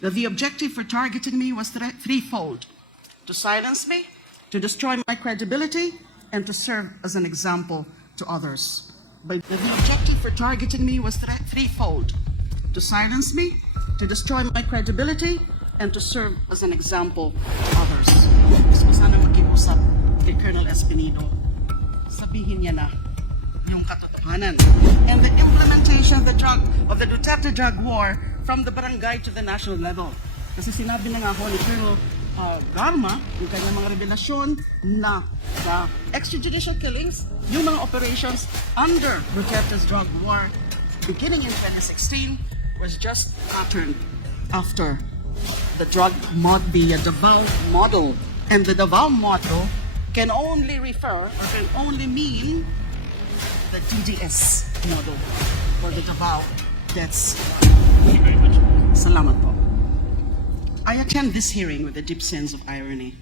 that the objective for targeting me was threefold: to silence me, to destroy my credibility, and to serve as an example to others. But the objective for targeting me was threefold: to silence me, to destroy my credibility, and to serve as an example to others. Gusto ko sana makiusap kay Colonel Espinido. Sabihin niya na yung katotohanan. And the implementation of the Duterte drug war from the barangay to the national level. Kasi sinabi na nga ho ni Colonel Garma, yung kanyang mga revelasyon na extrajudicial killings, yung mga operations under Duterte's drug war beginning in 2016 was just patterned after the Davao model. And the Davao model can only refer or can only mean the DDS model for the Davao deaths. Thank you very much. Salamat po. I attend this hearing with a deep sense of irony.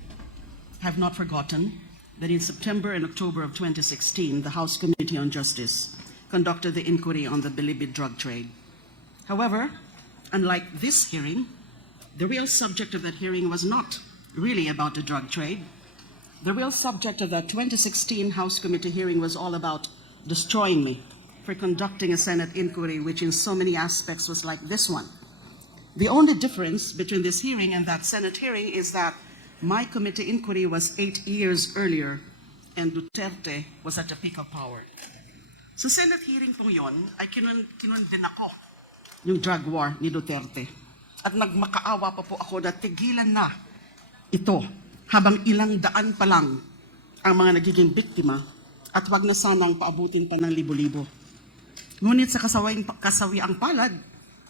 I have not forgotten that in September and October of 2016, the House Committee on Justice conducted the inquiry on the Bilibid drug trade. However, unlike this hearing, the real subject of that hearing was not really about the drug trade. The real subject of that 2016 House Committee hearing was all about destroying me for conducting a Senate inquiry, which in so many aspects was like this one. The only difference between this hearing and that Senate hearing is that my committee inquiry was 8 years earlier and Duterte was at the peak of power. Sa Senate hearing po yon ay kinundin ako yung drug war ni Duterte. At nagmakaawa pa po ako na tigilan na ito habang ilang daan pa lang ang mga nagiging biktima at wag na sanang paabutin pa ng libo-libo. Ngunit sa kasawiang palad,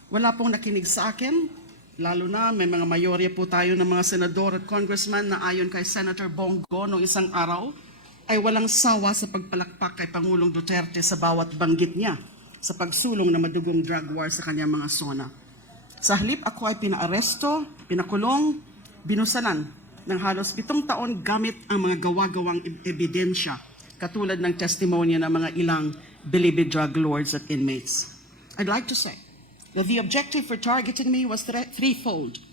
wala pong nakinig sa akin, lalo na may mga mayorya po tayo ng mga senador at congressman na ayon kay Senator Bongo noong isang araw ay walang sawa sa pagpalakpak kay Pangulong Duterte sa bawat banggit niya sa pagsulong na madugong drug war sa kanyang mga zona. Sa halip ako ay pinaaresto, pinakulong, binusalan ng halos 7 taon gamit ang mga gawa-gawang ebidensya katulad ng testimonya ng mga ilang Bilibid drug lords at inmates. I'd like to say that the objective for targeting me was threefold: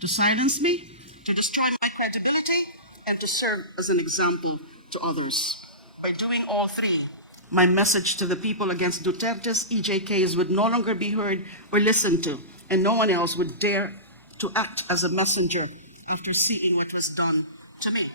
to silence me, to destroy my credibility, and to serve as an example to others. By doing all three, my message to the people against Duterte's EJKs would no longer be heard or listened to, and no one else would dare to act as a messenger after seeing what was done to me.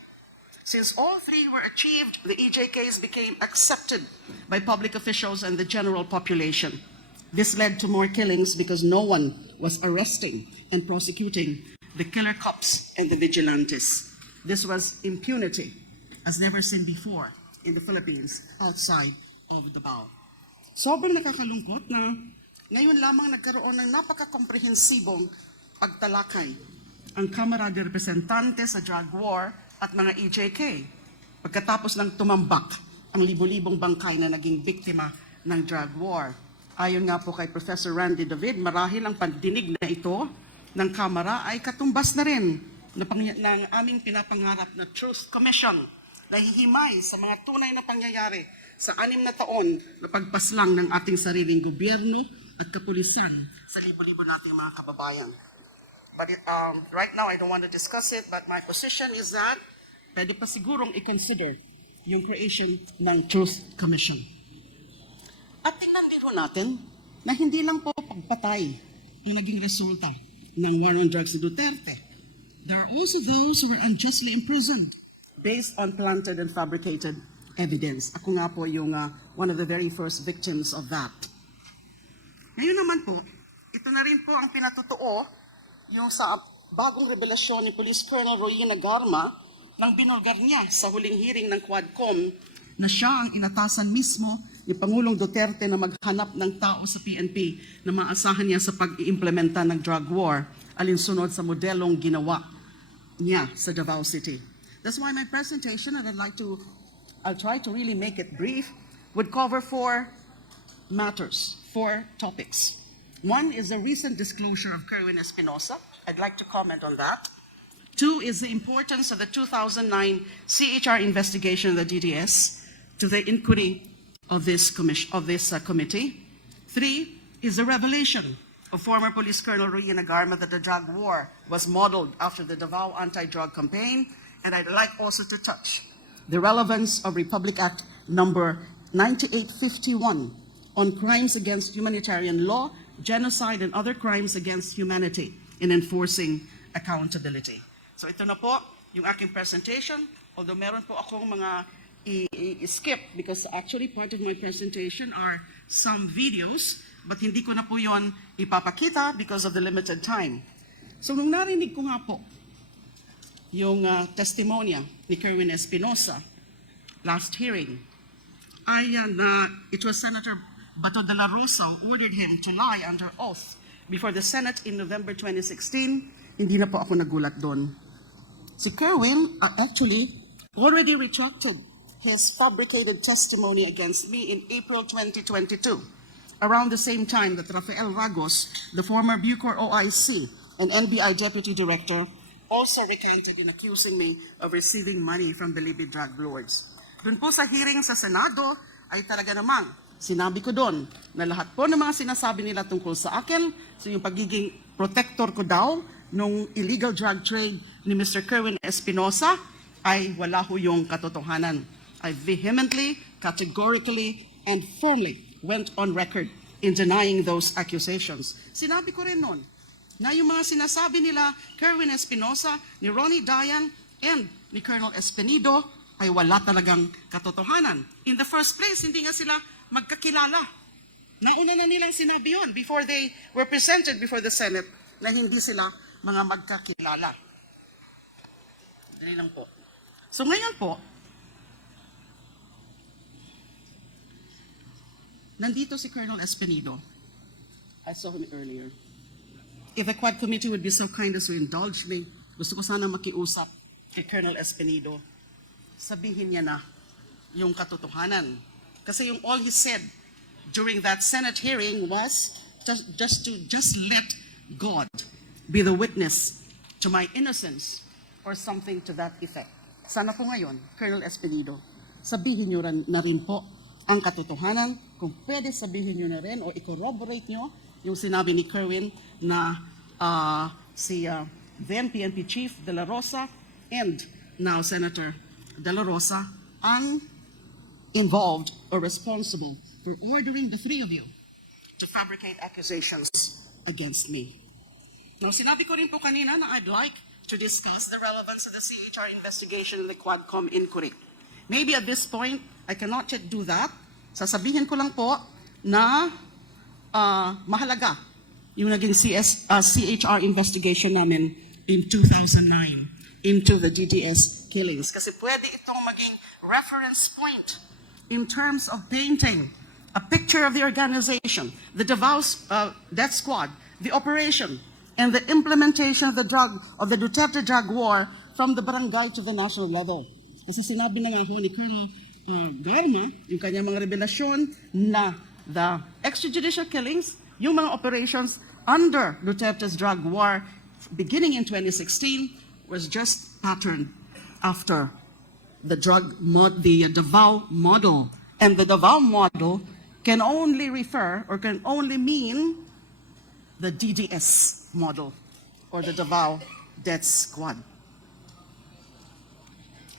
Since all three were achieved, the EJKs became accepted by public officials and the general population. This led to more killings because no one was arresting and prosecuting the killer cops and the vigilantes. This was impunity as never seen before in the Philippines outside of Davao. Sobrang nakakalungkot na ngayon lamang nagkaroon ng napaka-komprehensibong pagtalakay ang Kamara de Representantes sa drug war at mga EJK pagkatapos ng tumambak ang libo-libong bangkay na naging biktima ng drug war. Ayon nga po kay Professor Randy David, marahil ang pandinig na ito ng Kamara ay katumbas na rin ng aming pinapangarap na Truth Commission na hihimay sa mga tunay na pangyayari sa 6 na taon na pagpaslang ng ating sariling gobyerno at kapulisan sa libo-libo nating mga kababayan. But right now, I don't want to discuss it, but my position is that pwede pa sigurong i-consider yung creation ng Truth Commission. At tingnan din ho natin na hindi lang po pagpatay ang naging resulta ng war on drugs ni Duterte. There are also those who were unjustly imprisoned based on planted and fabricated evidence. Ako nga po yung one of the very first victims of that. Ngayon naman po, ito na rin po ang pinatotoo yung sa bagong revelasyon ni Police Colonel Royina Garma nang binulgar niya sa huling hearing ng Quadcom na siya ang inatasan mismo ni Pangulong Duterte na maghanap ng tao sa PNP na maasahan niya sa pag-iimplementa ng drug war alinsunod sa modelong ginawa niya sa Davao City. That's why my presentation, and I'll try to really make it brief, would cover 4 matters, 4 topics. One is the recent disclosure of Kerwin Espinosa. I'd like to comment on that. 2 is the importance of the 2009 CHR investigation of the DDS to the inquiry of this committee. 3 is the revelation of former Police Colonel Rian Agarma that the drug war was modeled after the Davao anti-drug campaign, and I'd like also to touch the relevance of Republic Act number 9851 on crimes against humanitarian law, genocide, and other crimes against humanity in enforcing accountability. So ito na po yung aking presentation, although meron po akong mga i-skip because actually part of my presentation are some videos, but hindi ko na po yon ipapakita because of the limited time. So nung narinig ko nga po yung testimonya ni Kerwin Espinosa last hearing, it was Senator Bato de la Rosa who ordered him to lie under oath before the Senate in November 2016, hindi na po ako nagulat doon. Si Kerwin actually already retracted his fabricated testimony against me in April 2022, around the same time that Rafael Ragos, the former Bucor OIC and NBI Deputy Director, also recanted in accusing me of receiving money from the Libby drug lords. Doon po sa hearing sa Senado ay talaga namang sinabi ko doon na lahat po ng mga sinasabi nila tungkol sa akin, so yung pagiging protector ko daw nung illegal drug trade ni Mr. Kerwin Espinosa ay wala ho yung katotohanan. I vehemently, categorically, and firmly went on record in denying those accusations. Sinabi ko rin noon na yung mga sinasabi nila Kerwin Espinosa, ni Ronnie Dayan, and ni Colonel Espinido ay wala talagang katotohanan. In the first place, hindi nga sila magkakilala. Nauna na nilang sinabi yun before they were presented before the Senate na hindi sila mga magkakilala. Dali lang po. So ngayon po, nandito si Colonel Espinido. I saw him earlier. If the Quad Committee would be so kind as to indulge me, gusto ko sana makiusap kay Colonel Espinido. Sabihin niya na yung katotohanan. Kasi yung all he said during that Senate hearing was just let God be the witness to my innocence or something to that effect. Sana po ngayon, Colonel Espinido, sabihin niyo na rin po ang katotohanan. Kung pwede sabihin niyo na rin o i-corroborate niyo yung sinabi ni Kerwin na si then PNP Chief De La Rosa and now Senator De La Rosa ang involved or responsible for ordering the three of you to fabricate accusations against me. Now, sinabi ko rin po kanina na I'd like to discuss the relevance of the CHR investigation in the Quadcom inquiry. Maybe at this point, I cannot yet do that. Sasabihin ko lang po na mahalaga yung naging CHR investigation namin in 2009 into the DDS killings. Kasi pwede itong maging reference point in terms of painting a picture of the organization, the Davao Death Squad, the operation, and the implementation of the Duterte drug war from the barangay to the national level. Kasi sinabi na nga ho ni Colonel Garma, yung kanyang mga revelasyon na the extrajudicial killings, yung mga operations under Duterte's drug war beginning in 2016 was just patterned after the Davao model. And the Davao model can only refer or can only mean the DDS model or the Davao Death Squad.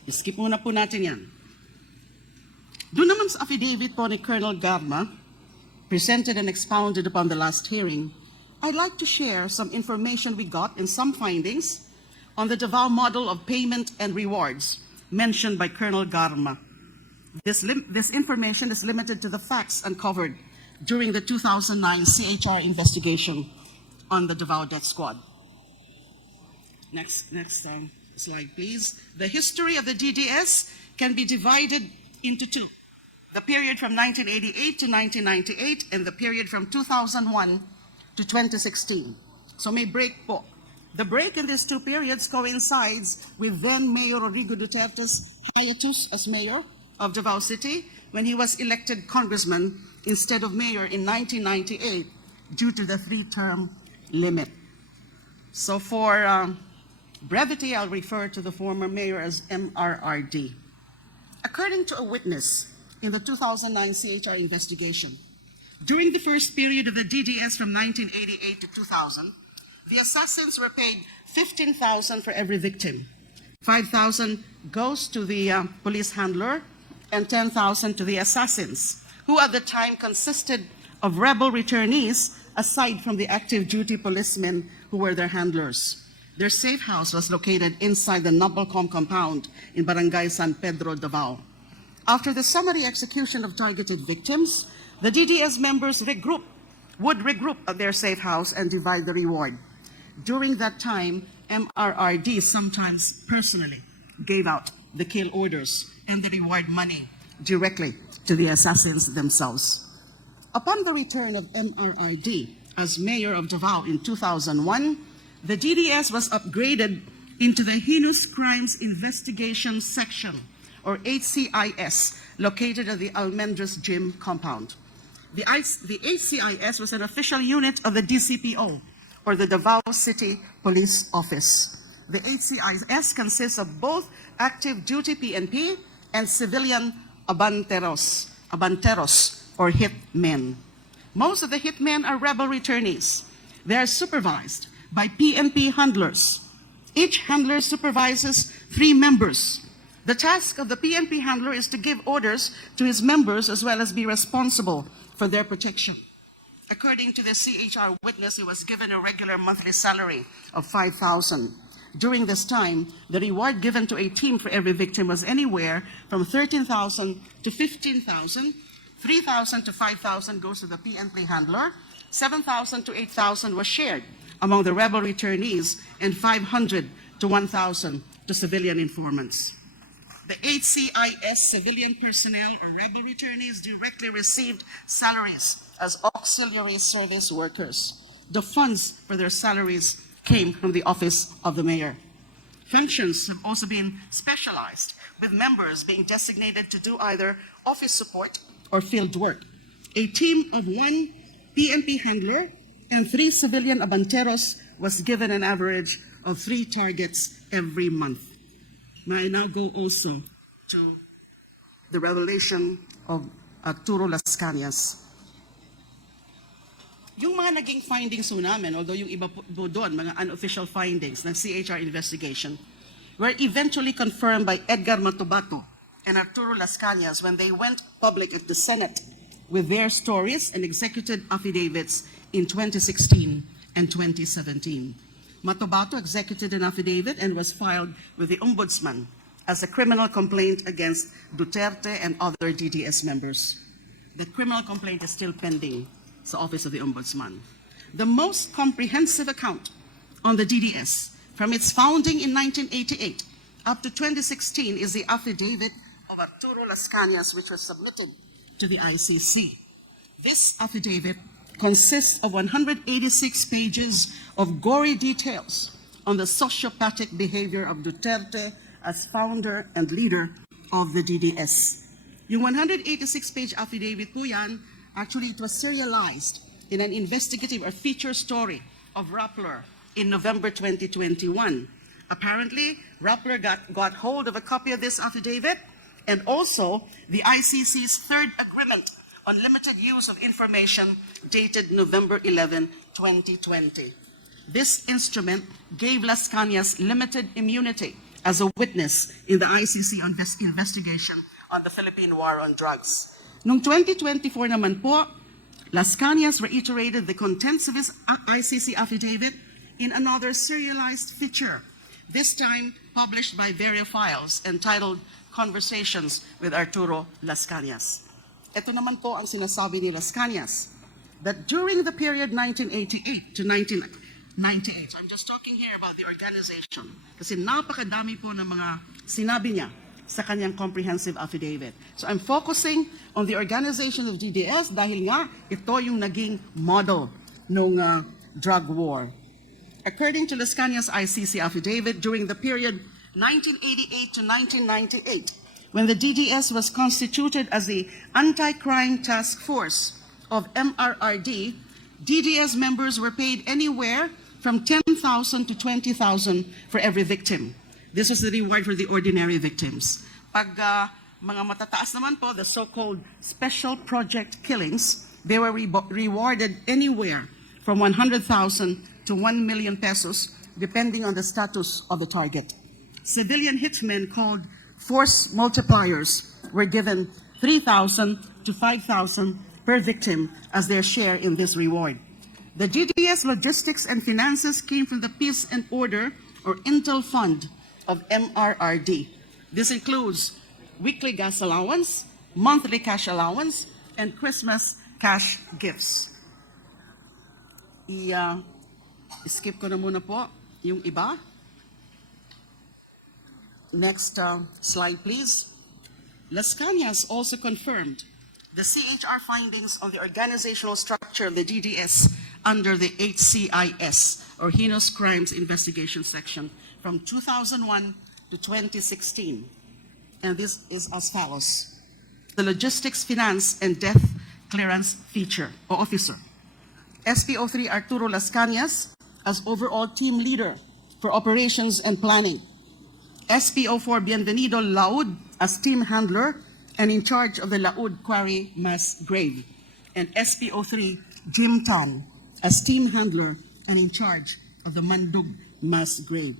Skip muna po natin yan. Doon naman sa affidavit po ni Colonel Garma, presented and expounded upon the last hearing, I'd like to share some information we got and some findings on the Davao model of payment and rewards mentioned by Colonel Garma. This information is limited to the facts uncovered during the 2009 CHR investigation on the Davao Death Squad. Next slide, please. The history of the DDS can be divided into two. The period from 1988 to 1998 and the period from 2001 to 2016. So may break po. The break in these two periods coincides with then Mayor Rodrigo Duterte's hiatus as mayor of Davao City when he was elected congressman instead of mayor in 1998 due to the 3-term limit. So for brevity, I'll refer to the former mayor as MRRD. According to a witness in the 2009 CHR investigation, During the first period of the DDS from 1988 to 2000, the assassins were paid 15,000 for every victim. 5,000 goes to the police handler and 10,000 to the assassins, who at the time consisted of rebel returnees aside from the active duty policemen who were their handlers. Their safe house was located inside the Nobelcom compound in Barangay San Pedro, Davao. After the summary execution of targeted victims, the DDS members would regroup at their safe house and divide the reward. During that time, MRRD sometimes personally gave out the kill orders and the reward money directly to the assassins themselves. Upon the return of MRRD as mayor of Davao in 2001, the DDS was upgraded into the Heinous Crimes Investigation Section, or HCIS, located at the Almendras Gym compound. The HCIS was an official unit of the DCPO, or the Davao City Police Office. The HCIS consists of both active duty PNP and civilian abanteros, or hitmen. Most of the hitmen are rebel returnees. They are supervised by PNP handlers. Each handler supervises 3 members. The task of the PNP handler is to give orders to his members as well as be responsible for their protection. According to the CHR witness, he was given a regular monthly salary of 5,000. During this time, the reward given to a team for every victim was anywhere from 13,000 to 15,000, 3,000 to 5,000 goes to the PNP handler, 7,000 to 8,000 was shared among the rebel returnees, and 500 to 1,000 to civilian informants. The HCIS civilian personnel or rebel returnees directly received salaries as auxiliary service workers. The funds for their salaries came from the office of the mayor. Functions have also been specialized, with members being designated to do either office support or field work. A team of 1 PNP handler and 3 civilian abanteros was given an average of 3 targets every month. May I now go also to the revelation of Arturo Las Cañas. Yung mga naging findings po namin, although yung iba po doon, mga unofficial findings ng CHR investigation, were eventually confirmed by Edgar Matubato and Arturo Las Cañas when they went public at the Senate with their stories and executed affidavits in 2016 and 2017. Matubato executed an affidavit and was filed with the Ombudsman as a criminal complaint against Duterte and other DDS members. The criminal complaint is still pending sa Office of the Ombudsman. The most comprehensive account on the DDS from its founding in 1988 up to 2016 is the affidavit of Arturo Las Cañas, which was submitted to the ICC. This affidavit consists of 186 pages of gory details on the sociopathic behavior of Duterte as founder and leader of the DDS. Yung 186-page affidavit po yan, actually it was serialized in an investigative or feature story of Rappler in November 2021. Apparently, Rappler got hold of a copy of this affidavit and also the ICC's third agreement on limited use of information dated November 11, 2020. This instrument gave Las Cañas limited immunity as a witness in the ICC investigation on the Philippine War on Drugs. Noong 2024 naman po, Las Cañas reiterated the contents of his ICC affidavit in another serialized feature, this time published by Files, entitled Conversations with Arturo Las Cañas. Ito naman po ang sinasabi ni Las Cañas, that during the period 1988 to 1998, so I'm just talking here about the organization, kasi napakadami po ng mga sinabi niya sa kanyang comprehensive affidavit. So I'm focusing on the organization of DDS dahil nga ito yung naging model ng drug war. According to Las Cañas' ICC affidavit, during the period 1988 to 1998, when the DDS was constituted as the Anti-Crime Task Force of MRRD, DDS members were paid anywhere from 10,000 to 20,000 for every victim. This was the reward for the ordinary victims. Pag mga matataas naman po, the so-called special project killings, They were rewarded anywhere from 100,000 to 1 million pesos, depending on the status of the target. Civilian hitmen called force multipliers were given 3,000 to 5,000 per victim as their share in this reward. The GDS logistics and finances came from the Peace and Order or Intel Fund of MRRD. This includes weekly gas allowance, monthly cash allowance, and Christmas cash gifts. Skip ko na muna po yung iba. Next slide, please. Las Cañas also confirmed the CHR findings on the organizational structure of the DDS under the HCIS, or Heinous Crimes Investigation Section, from 2001 to 2016. And this is as follows. The Logistics, Finance, and Death Clearance Feature, or Officer. SPO3 Arturo Las Cañas as overall team leader for operations and planning. SPO4 Bienvenido Laud as team handler and in charge of the Laud Quarry Mass Grave. And SPO3 Jim Tan as team handler and in charge of the Mandug Mass Grave.